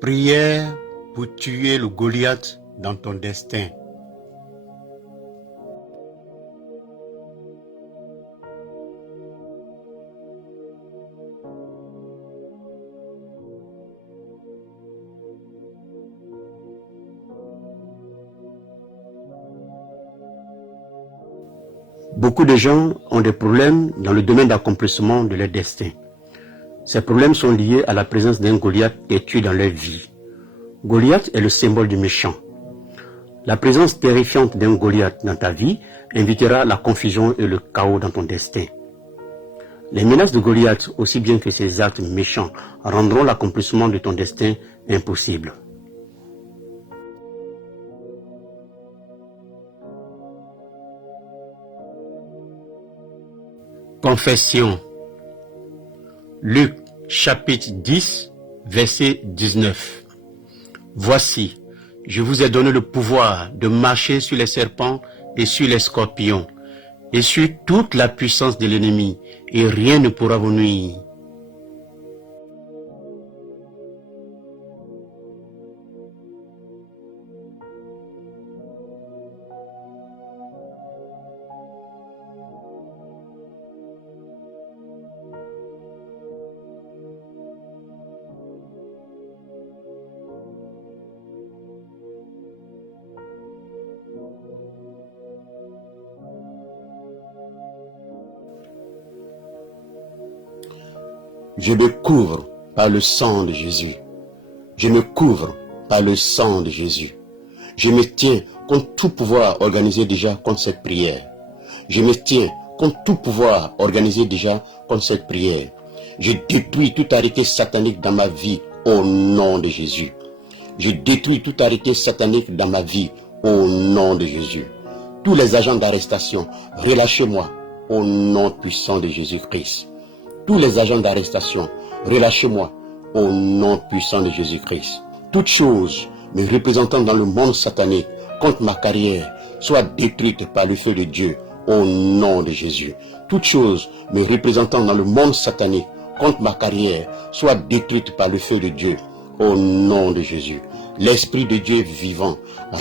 Prière pour tuer le Goliath dans ton destin. Beaucoup de gens ont des problèmes dans le domaine d'accomplissement de leur destin. Ces problèmes sont liés à la présence d'un Goliath qui est tué dans leur vie. Goliath est le symbole du méchant. La présence terrifiante d'un Goliath dans ta vie invitera la confusion et le chaos dans ton destin. Les menaces de Goliath, aussi bien que ses actes méchants, rendront l'accomplissement de ton destin impossible. Confession. Luc chapitre 10, verset 19. Voici, je vous ai donné le pouvoir de marcher sur les serpents et sur les scorpions, et sur toute la puissance de l'ennemi, et rien ne pourra vous nuire. Je me couvre par le sang de Jésus. Je me couvre par le sang de Jésus. Je me tiens contre tout pouvoir organisé déjà contre cette prière. Je me tiens contre tout pouvoir organisé déjà contre cette prière. Je détruis tout arrêté satanique dans ma vie au nom de Jésus. Je détruis tout arrêté satanique dans ma vie au nom de Jésus. Tous les agents d'arrestation, relâchez-moi au nom puissant de Jésus-Christ. Tous les agents d'arrestation, relâchez-moi au nom puissant de Jésus-Christ. Toute chose me représentant dans le monde satanique contre ma carrière soit détruite par le feu de Dieu au nom de Jésus. Toute chose me représentant dans le monde satanique contre ma carrière soit détruite par le feu de Dieu au nom de Jésus. L'Esprit de Dieu vivant,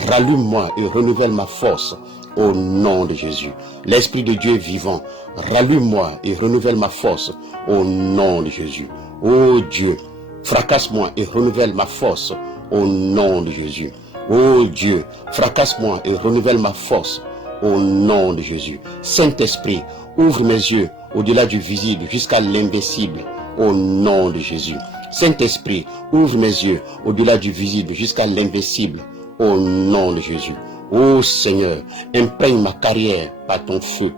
rallume-moi et renouvelle ma force au nom de Jésus. L'Esprit de Dieu vivant, rallume-moi et renouvelle ma force au nom de Jésus. Ô Dieu, fracasse-moi et renouvelle ma force au nom de Jésus. Ô Dieu, fracasse-moi et renouvelle ma force au nom de Jésus. Saint-Esprit, ouvre mes yeux au-delà du visible jusqu'à l'invisible au nom de Jésus. Saint-Esprit, ouvre mes yeux au-delà du visible jusqu'à l'invisible au nom de Jésus. Ô Seigneur, imprègne ma carrière par ton feu.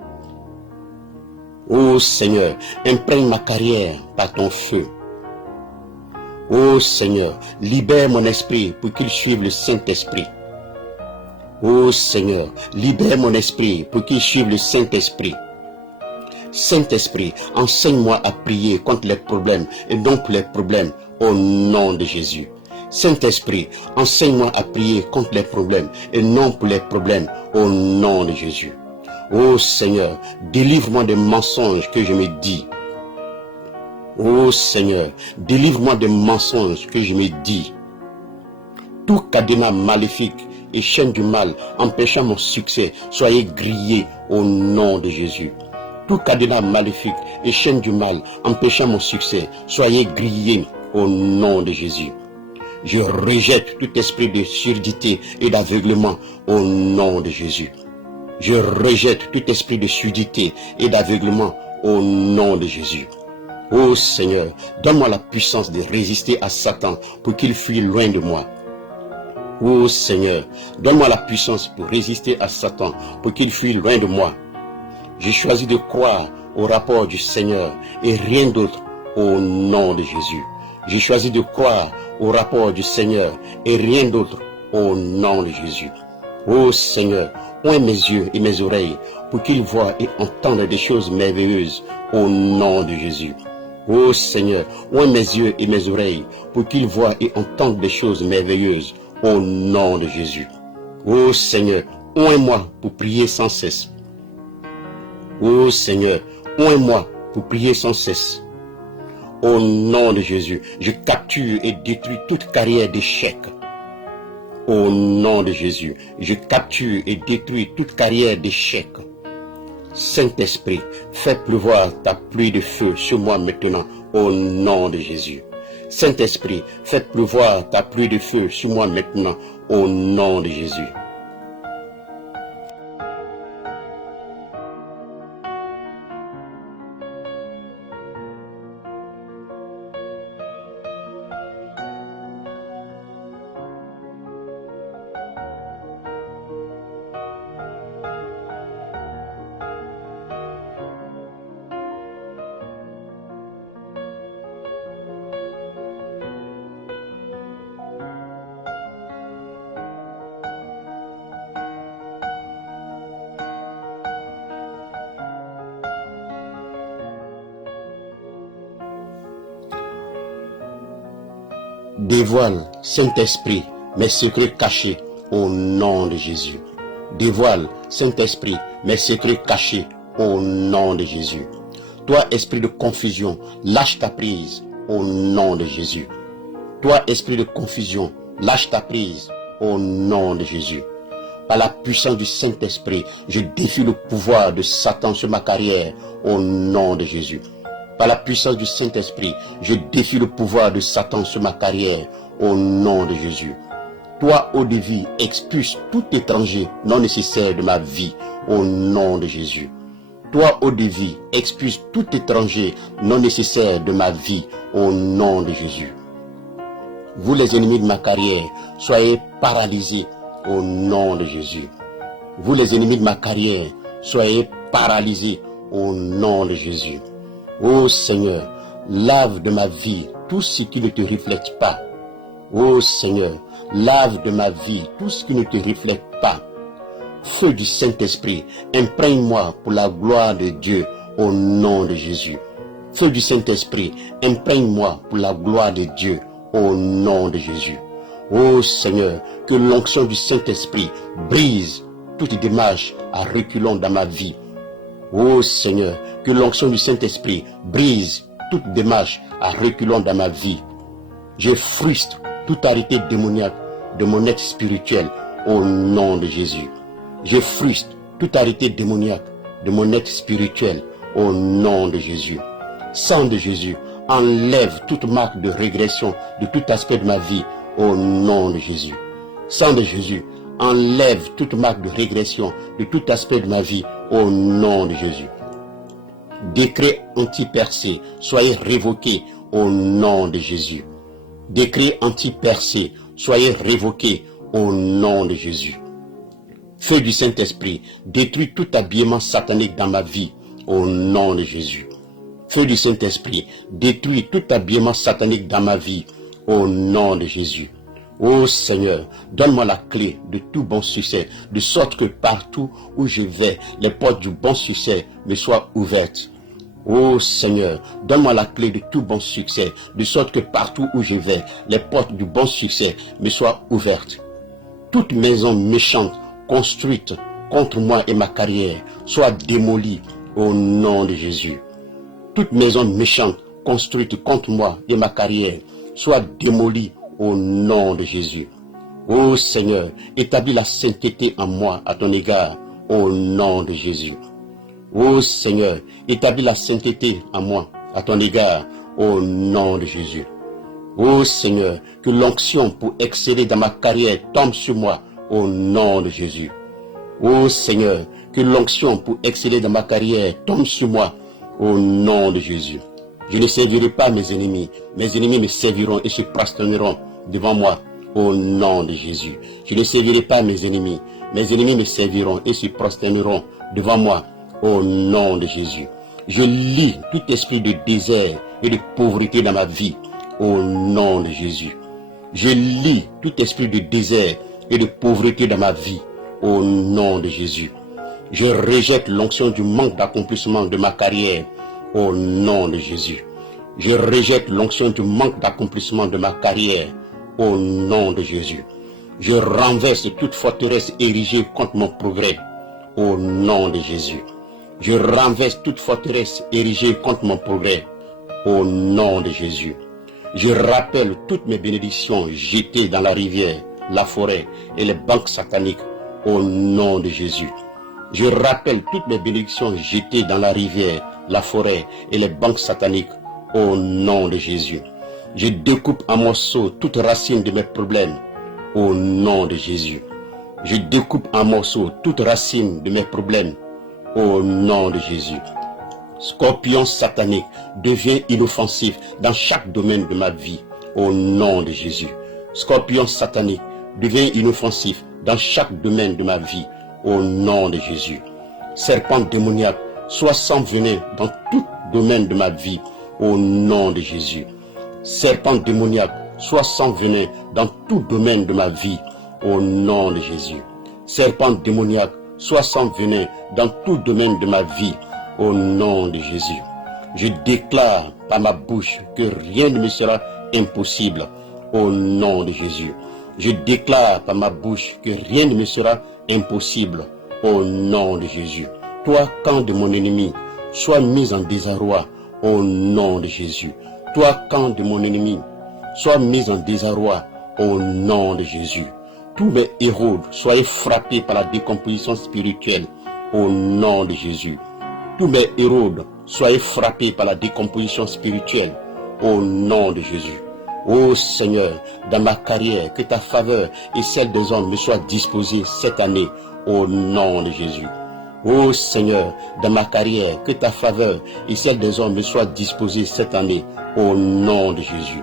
Ô Seigneur, imprègne ma carrière par ton feu. Ô Seigneur, libère mon esprit pour qu'il suive le Saint-Esprit. Ô Seigneur, libère mon esprit pour qu'il suive le Saint-Esprit. Saint-Esprit, enseigne-moi à prier contre les problèmes et non pour les problèmes au nom de Jésus. Saint-Esprit, enseigne-moi à prier contre les problèmes et non pour les problèmes au nom de Jésus. Ô Seigneur, délivre-moi des mensonges que je me dis. Ô Seigneur, délivre-moi des mensonges que je me dis. Tout cadenas maléfique et chaîne du mal empêchant mon succès, soyez grillés au nom de Jésus. Tout cadenas maléfique et chaîne du mal empêchant mon succès, soyez grillés au nom de Jésus. Je rejette tout esprit de surdité et d'aveuglement au nom de Jésus. Je rejette tout esprit de surdité et d'aveuglement au nom de Jésus. Ô Seigneur, donne-moi la puissance de résister à Satan pour qu'il fuit loin de moi. Ô Seigneur, donne-moi la puissance pour résister à Satan pour qu'il fuit loin de moi. J'ai choisi de croire au rapport du Seigneur et rien d'autre au nom de Jésus. J'ai choisi de croire au rapport du Seigneur et rien d'autre au nom de Jésus. Ô Seigneur, ouvre mes yeux et mes oreilles pour qu'ils voient et entendent des choses merveilleuses au nom de Jésus. Ô Seigneur, ouvre mes yeux et mes oreilles pour qu'ils voient et entendent des choses merveilleuses au nom de Jésus. Ô Seigneur, ouvre-moi pour prier sans cesse. Ô Seigneur, ouvre-moi pour prier sans cesse. Au nom de Jésus, je capture et détruis toute carrière d'échec. Au nom de Jésus, je capture et détruis toute carrière d'échec. Saint-Esprit, fais pleuvoir ta pluie de feu sur moi maintenant, au nom de Jésus. Saint-Esprit, fais pleuvoir ta pluie de feu sur moi maintenant, au nom de Jésus. Dévoile, Saint-Esprit, mes secrets cachés au nom de Jésus. Dévoile, Saint-Esprit, mes secrets cachés au nom de Jésus. Toi, esprit de confusion, lâche ta prise au nom de Jésus. Toi, esprit de confusion, lâche ta prise au nom de Jésus. Par la puissance du Saint-Esprit, je défie le pouvoir de Satan sur ma carrière au nom de Jésus. Par la puissance du Saint-Esprit, je défie le pouvoir de Satan sur ma carrière au nom de Jésus. Toi, ô dévi, expulse tout étranger non nécessaire de ma vie au nom de Jésus. Toi, ô dévi, expulse tout étranger non nécessaire de ma vie au nom de Jésus. Vous les ennemis de ma carrière, soyez paralysés au nom de Jésus. Vous les ennemis de ma carrière, soyez paralysés au nom de Jésus. Ô Seigneur, lave de ma vie tout ce qui ne te reflète pas. Ô Seigneur, lave de ma vie tout ce qui ne te reflète pas. Feu du Saint-Esprit, imprègne-moi pour la gloire de Dieu au nom de Jésus. Feu du Saint-Esprit, imprègne-moi pour la gloire de Dieu au nom de Jésus. Ô Seigneur, que l'onction du Saint-Esprit brise toute démarche à reculons dans ma vie. Ô Seigneur, que l'onction du Saint-Esprit brise toute démarche à reculons dans ma vie. Je frustre toute arrêté démoniaque de mon être spirituel au nom de Jésus. Je frustre toute arrêté démoniaque de mon être spirituel au nom de Jésus. Sang de Jésus, enlève toute marque de régression de tout aspect de ma vie au nom de Jésus. Sang de Jésus, enlève toute marque de régression de tout aspect de ma vie au nom de Jésus. Décret anti-percé, soyez révoqués au nom de Jésus. Décret anti-percé, soyez révoqués au nom de Jésus. Feu du Saint-Esprit, détruis tout habillement satanique dans ma vie au nom de Jésus. Feu du Saint-Esprit, détruis tout habillement satanique dans ma vie au nom de Jésus. Ô Seigneur, donne-moi la clé de tout bon succès, de sorte que partout où je vais, les portes du bon succès me soient ouvertes. Ô Seigneur, donne-moi la clé de tout bon succès, de sorte que partout où je vais, les portes du bon succès me soient ouvertes. Toute maison méchante construite contre moi et ma carrière soit démolie au nom de Jésus. Toute maison méchante construite contre moi et ma carrière soit démolie au nom de Jésus. Ô Seigneur, établis la sainteté en moi à ton égard au nom de Jésus. Ô Seigneur, établis la sainteté en moi à ton égard au nom de Jésus. Ô Seigneur, que l'onction pour exceller dans ma carrière tombe sur moi au nom de Jésus. Ô Seigneur, que l'onction pour exceller dans ma carrière tombe sur moi au nom de Jésus. Je ne servirai pas mes ennemis me serviront et se prosterneront devant moi au nom de Jésus. Je ne servirai pas mes ennemis me serviront et se prosterneront devant moi au nom de Jésus. Je lis tout esprit de désert et de pauvreté dans ma vie, au nom de Jésus. Je lis tout esprit de désert et de pauvreté dans ma vie, au nom de Jésus. Je rejette l'onction du manque d'accomplissement de ma carrière, au nom de Jésus. Je rejette l'onction du manque d'accomplissement de ma carrière, au nom de Jésus. Je renverse toute forteresse érigée contre mon progrès, au nom de Jésus. Je renverse toute forteresse érigée contre mon progrès, au nom de Jésus. Je rappelle toutes mes bénédictions jetées dans la rivière, la forêt et les banques sataniques, au nom de Jésus. Je rappelle toutes mes bénédictions jetées dans la rivière, la forêt et les banques sataniques, au nom de Jésus. Je découpe en morceaux toute racine de mes problèmes, au nom de Jésus. Je découpe en morceaux toute racine de mes problèmes, au nom de Jésus. Scorpion satanique, devient inoffensif dans chaque domaine de ma vie, au nom de Jésus. Scorpion satanique, devient inoffensif dans chaque domaine de ma vie, au nom de Jésus. Serpent démoniaque, sois sans venin dans tout domaine de ma vie, au nom de Jésus. Serpent démoniaque, sois sans venin dans tout domaine de ma vie, au nom de Jésus. Serpent démoniaque, sois sans venin dans tout domaine de ma vie, au nom de Jésus. Je déclare par ma bouche que rien ne me sera impossible, au nom de Jésus. Je déclare par ma bouche que rien ne me sera impossible, au nom de Jésus. Toi, camp de mon ennemi, sois mis en désarroi, au nom de Jésus. Toi, camp de mon ennemi, sois mis en désarroi, au nom de Jésus. Tous mes héros, soyez frappés par la décomposition spirituelle, au nom de Jésus. Tous mes héros, soyez frappés par la décomposition spirituelle, au nom de Jésus. Ô Seigneur, dans ma carrière, que ta faveur et celle des hommes me soient disposées cette année, au nom de Jésus. Ô Seigneur, dans ma carrière, que ta faveur et celle des hommes me soient disposées cette année, au nom de Jésus.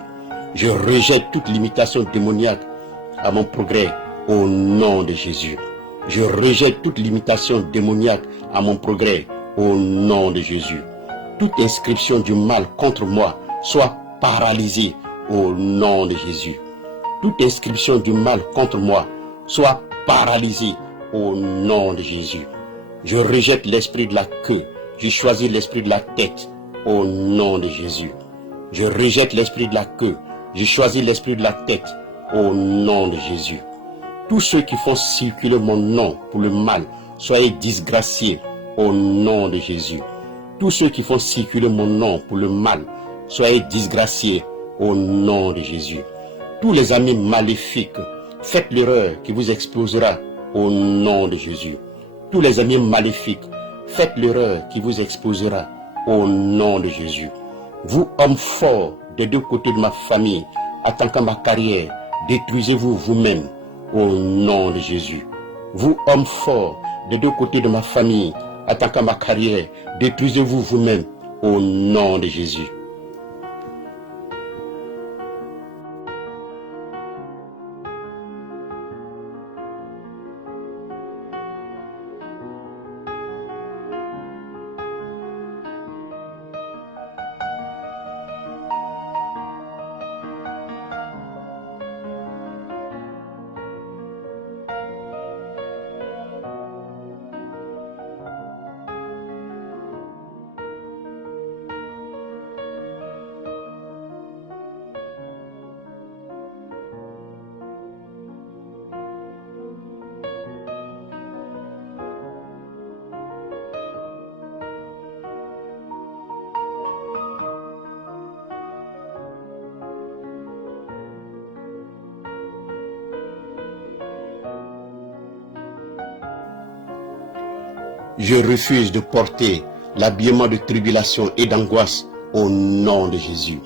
Je rejette toute limitation démoniaque à mon progrès, au nom de Jésus. Je rejette toute limitation démoniaque à mon progrès, au nom de Jésus. Toute inscription du mal contre moi soit paralysée, au nom de Jésus. Toute inscription du mal contre moi soit paralysée, au nom de Jésus. Je rejette l'esprit de la queue, je choisis l'esprit de la tête, au nom de Jésus. Je rejette l'esprit de la queue, je choisis l'esprit de la tête, au nom de Jésus. Tous ceux qui font circuler mon nom pour le mal, soyez disgraciés, au nom de Jésus. Tous ceux qui font circuler mon nom pour le mal, soyez disgraciés, au nom de Jésus. Tous les amis maléfiques, faites l'erreur qui vous explosera, au nom de Jésus. Tous les amis maléfiques, faites l'erreur qui vous exposera, au nom de Jésus. Vous, hommes forts des deux côtés de ma famille, attaquant ma carrière, détruisez-vous vous-même, au nom de Jésus. Vous, hommes forts des deux côtés de ma famille, attaquant ma carrière, détruisez-vous vous-même, au nom de Jésus. Je refuse de porter l'habillement de tribulation et d'angoisse au nom de Jésus.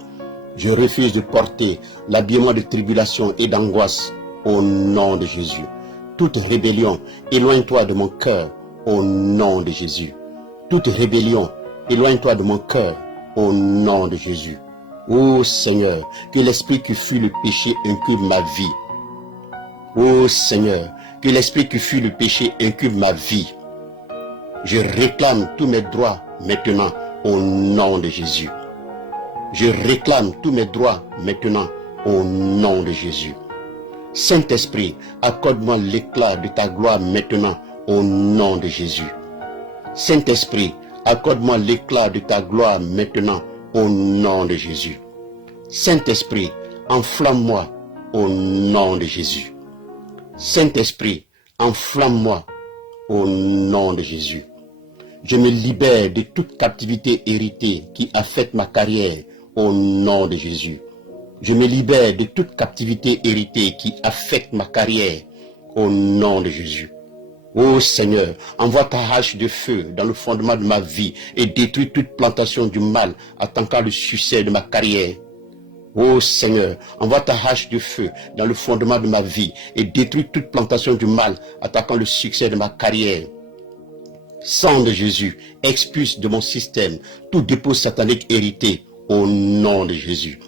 Je refuse de porter l'habillement de tribulation et d'angoisse au nom de Jésus. Toute rébellion, éloigne-toi de mon cœur au nom de Jésus. Toute rébellion, éloigne-toi de mon cœur au nom de Jésus. Ô Seigneur, que l'esprit qui fuit le péché incube ma vie. Ô Seigneur, que l'esprit qui fuit le péché incube ma vie. Je réclame tous mes droits maintenant au nom de Jésus. Je réclame tous mes droits maintenant au nom de Jésus. Saint-Esprit, accorde-moi l'éclat de ta gloire maintenant au nom de Jésus. Saint-Esprit, accorde-moi l'éclat de ta gloire maintenant au nom de Jésus. Saint-Esprit, enflamme-moi au nom de Jésus. Saint-Esprit, enflamme-moi au nom de Jésus. Je me libère de toute captivité héritée qui affecte ma carrière au nom de Jésus. Je me libère de toute captivité héritée qui affecte ma carrière au nom de Jésus. Ô Seigneur, envoie ta hache de feu dans le fondement de ma vie et détruis toute plantation du mal attaquant le succès de ma carrière. Ô Seigneur, envoie ta hache de feu dans le fondement de ma vie et détruis toute plantation du mal attaquant le succès de ma carrière. Sang de Jésus, expulse de mon système tout dépôt satanique hérité au nom de Jésus.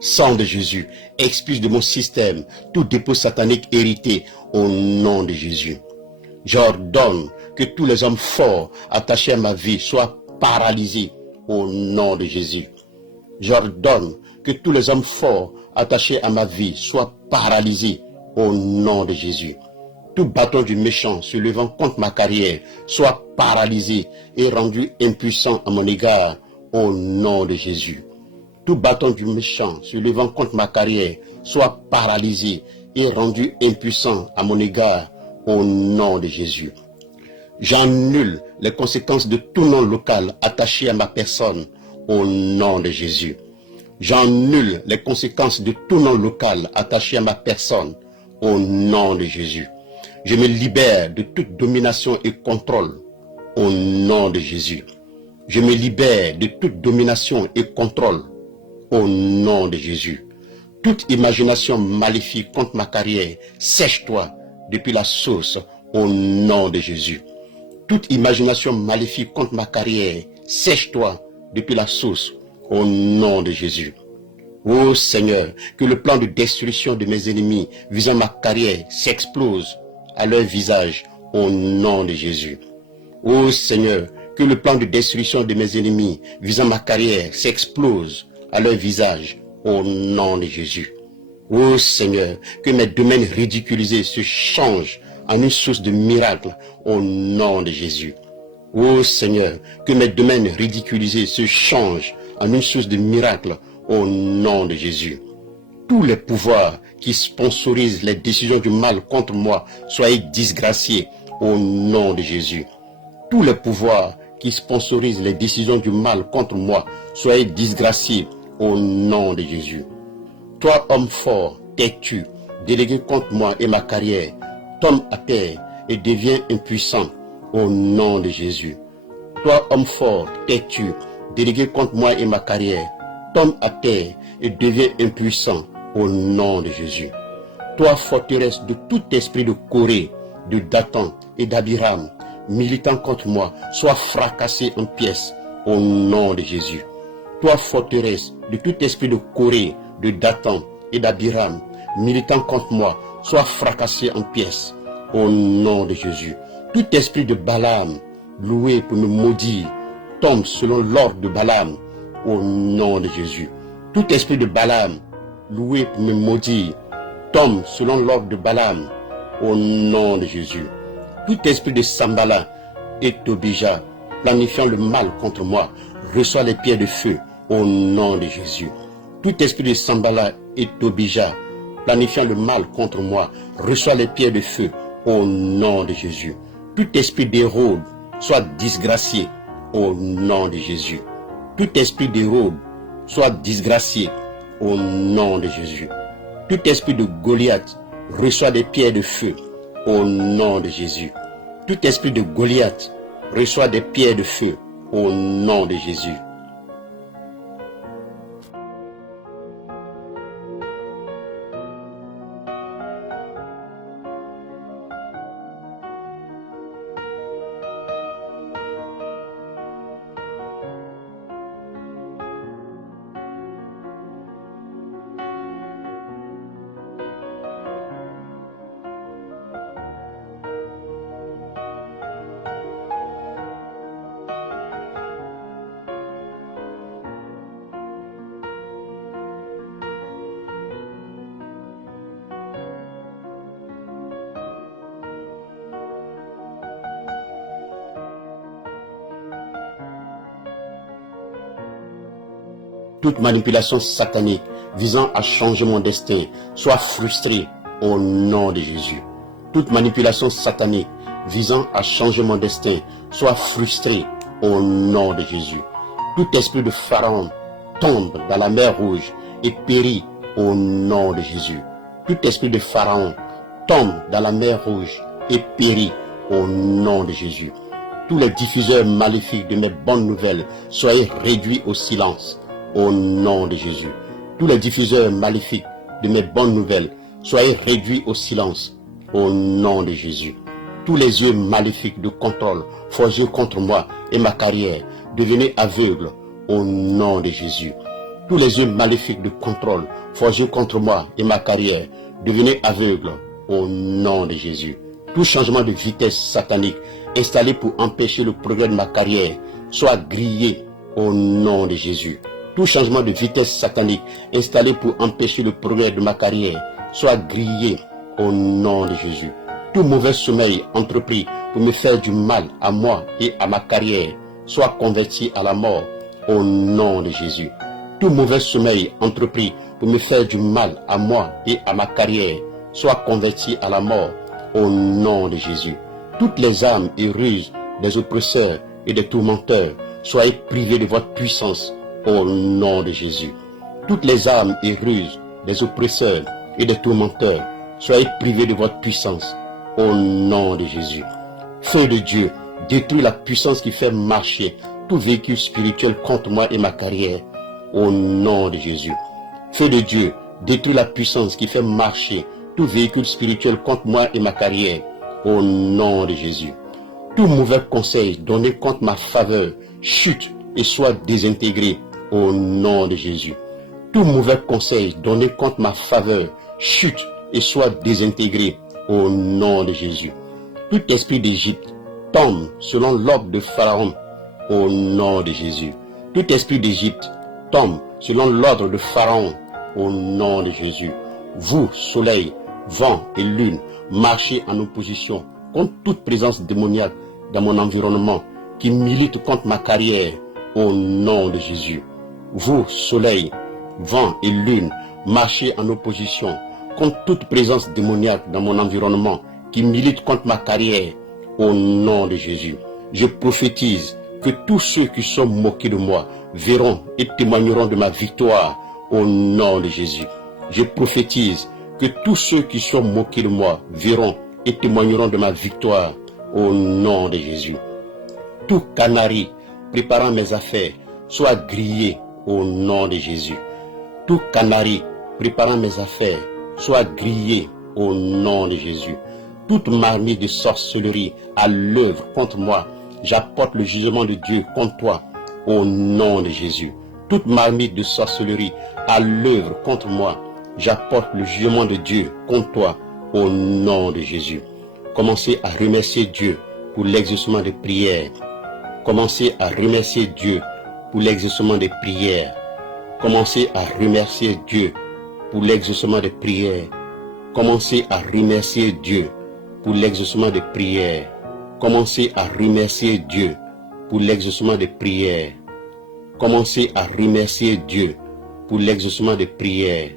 Sang de Jésus, expulse de mon système tout dépôt satanique hérité au nom de Jésus. J'ordonne que tous les hommes forts attachés à ma vie soient paralysés au nom de Jésus. J'ordonne que tous les hommes forts attachés à ma vie soient paralysés au nom de Jésus. Tout bâton du méchant se levant contre ma carrière soit paralysé et rendu impuissant à mon égard au nom de Jésus. Tout bâton du méchant se levant contre ma carrière soit paralysé et rendu impuissant à mon égard au nom de Jésus. J'annule les conséquences de tout nom local attaché à ma personne au nom de Jésus. J'annule les conséquences de tout nom local attaché à ma personne au nom de Jésus. Je me libère de toute domination et contrôle au nom de Jésus. Je me libère de toute domination et contrôle au nom de Jésus. Toute imagination maléfique contre ma carrière, sèche-toi depuis la source au nom de Jésus. Toute imagination maléfique contre ma carrière, sèche-toi depuis la source au nom de Jésus. Ô Seigneur, que le plan de destruction de mes ennemis visant ma carrière s'explose à leur visage au nom de Jésus. Ô Seigneur, que le plan de destruction de mes ennemis visant ma carrière s'explose à leur visage au nom de Jésus. Ô Seigneur, que mes domaines ridiculisés se changent en une source de miracle au nom de Jésus. Ô Seigneur, que mes domaines ridiculisés se changent en une source de miracle au nom de Jésus. Tous les pouvoirs qui sponsorisent les décisions du mal contre moi soient disgraciés au nom de Jésus. Tous les pouvoirs qui sponsorisent les décisions du mal contre moi soient disgraciés au nom de Jésus. Toi, homme fort, tais-tu, délégué contre moi et ma carrière, tombe à terre et deviens impuissant au nom de Jésus. Toi, homme fort, tais-tu, délégué contre moi et ma carrière, tombe à terre et deviens impuissant au nom de Jésus. Toi, forteresse de tout esprit de Corée, de Dathan et d'Abiram, militant contre moi, sois fracassé en pièces au nom de Jésus. Toi, forteresse de tout esprit de Corée, de Dathan et d'Abiram, militant contre moi, sois fracassé en pièces au nom de Jésus. Tout esprit de Balaam, loué pour me maudire, tombe selon l'ordre de Balaam au nom de Jésus. Tout esprit de Balaam, loué pour me maudire, tombe selon l'ordre de Balaam au nom de Jésus. Tout esprit de Sambala et Tobija, planifiant le mal contre moi, reçoit les pierres de feu au nom de Jésus. Tout esprit de Sambala et Tobija, planifiant le mal contre moi, reçoit les pierres de feu au nom de Jésus. Tout esprit d'Hérode soit disgracié au nom de Jésus. Tout esprit d'Hérode soit disgracié au nom de Jésus. Tout esprit de Goliath reçoit des pierres de feu au nom de Jésus. Tout esprit de Goliath reçoit des pierres de feu au nom de Jésus. toute manipulation satanique visant à changer mon destin soit frustrée au nom de Jésus. Toute manipulation satanique visant à changer mon destin soit frustrée au nom de Jésus. Tout esprit de Pharaon tombe dans la mer Rouge et périt au nom de Jésus. Tout esprit de Pharaon tombe dans la mer Rouge et périt au nom de Jésus. Tous les diffuseurs maléfiques de mes bonnes nouvelles soyez réduits au silence au nom de Jésus. Tous les diffuseurs maléfiques de mes bonnes nouvelles soyez réduits au silence au nom de Jésus. Tous les yeux maléfiques de contrôle forgés contre moi et ma carrière devenez aveugles au nom de Jésus. Tous les yeux maléfiques de contrôle forgés contre moi et ma carrière devenez aveugles au nom de Jésus. Tout changement de vitesse satanique installé pour empêcher le progrès de ma carrière soit grillé au nom de Jésus. Tout changement de vitesse satanique installé pour empêcher le progrès de ma carrière soit grillé au nom de Jésus. Tout mauvais sommeil entrepris pour me faire du mal à moi et à ma carrière soit converti à la mort au nom de Jésus. Tout mauvais sommeil entrepris pour me faire du mal à moi et à ma carrière soit converti à la mort au nom de Jésus. Toutes les âmes et ruses des oppresseurs et des tourmenteurs soyez privées de votre puissance au nom de Jésus. Toutes les âmes et ruses des oppresseurs et des tourmenteurs soyez privées de votre puissance au nom de Jésus. Feu de Dieu, détruis la puissance qui fait marcher tout véhicule spirituel contre moi et ma carrière au nom de Jésus. Feu de Dieu, détruis la puissance qui fait marcher tout véhicule spirituel contre moi et ma carrière au nom de Jésus. Tout mauvais conseil donné contre ma faveur chute et soit désintégré au nom de Jésus. Tout mauvais conseil donné contre ma faveur chute et soit désintégré au nom de Jésus. Tout esprit d'Égypte tombe selon l'ordre de Pharaon au nom de Jésus. Tout esprit d'Égypte tombe selon l'ordre de Pharaon au nom de Jésus. Vous, soleil, vent et lune, marchez en opposition contre toute présence démoniaque dans mon environnement qui milite contre ma carrière au nom de Jésus. Vous, soleil, vent et lune, marchez en opposition contre toute présence démoniaque dans mon environnement qui milite contre ma carrière au nom de Jésus. Je prophétise que tous ceux qui sont moqués de moi verront et témoigneront de ma victoire au nom de Jésus. Je prophétise que tous ceux qui sont moqués de moi verront et témoigneront de ma victoire au nom de Jésus. Tout canari préparant mes affaires soit grillé au nom de Jésus. Tout canari préparant mes affaires soit grillé au nom de Jésus. Toute marmite de sorcellerie à l'œuvre contre moi, j'apporte le jugement de Dieu contre toi au nom de Jésus. Toute marmite de sorcellerie à l'œuvre contre moi, j'apporte le jugement de Dieu contre toi au nom de Jésus. Commencez à remercier Dieu pour l'exaucement des prières. Commencez à remercier Dieu pour l'exaucement des prières. Commencez à remercier Dieu pour l'exaucement des prières. Commencez à remercier Dieu pour l'exaucement des prières. Commencez à remercier Dieu pour l'exaucement des prières. Commencez à remercier Dieu pour l'exaucement des prières.